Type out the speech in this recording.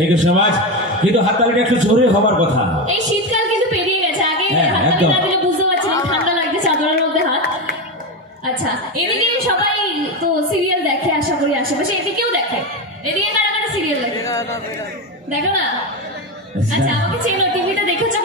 Thank you so much. কিন্তু হাততালিটা একটু জোরে হবার কথা। এই শীতকাল কিন্তু পেরিয়ে গেছে, আগে হাততালি না দিলে বুঝতে পারছিলাম ঠান্ডা লাগছে চাদরের মধ্যে হাত। আচ্ছা, এদিকে সবাই তো সিরিয়াল দেখে আশা করি আশেপাশে, এদিকেও দেখে। এদিকে কারা কারা সিরিয়াল দেখে? দেখো না? আচ্ছা, আমাকে চেনো, টিভিটা দেখেছো?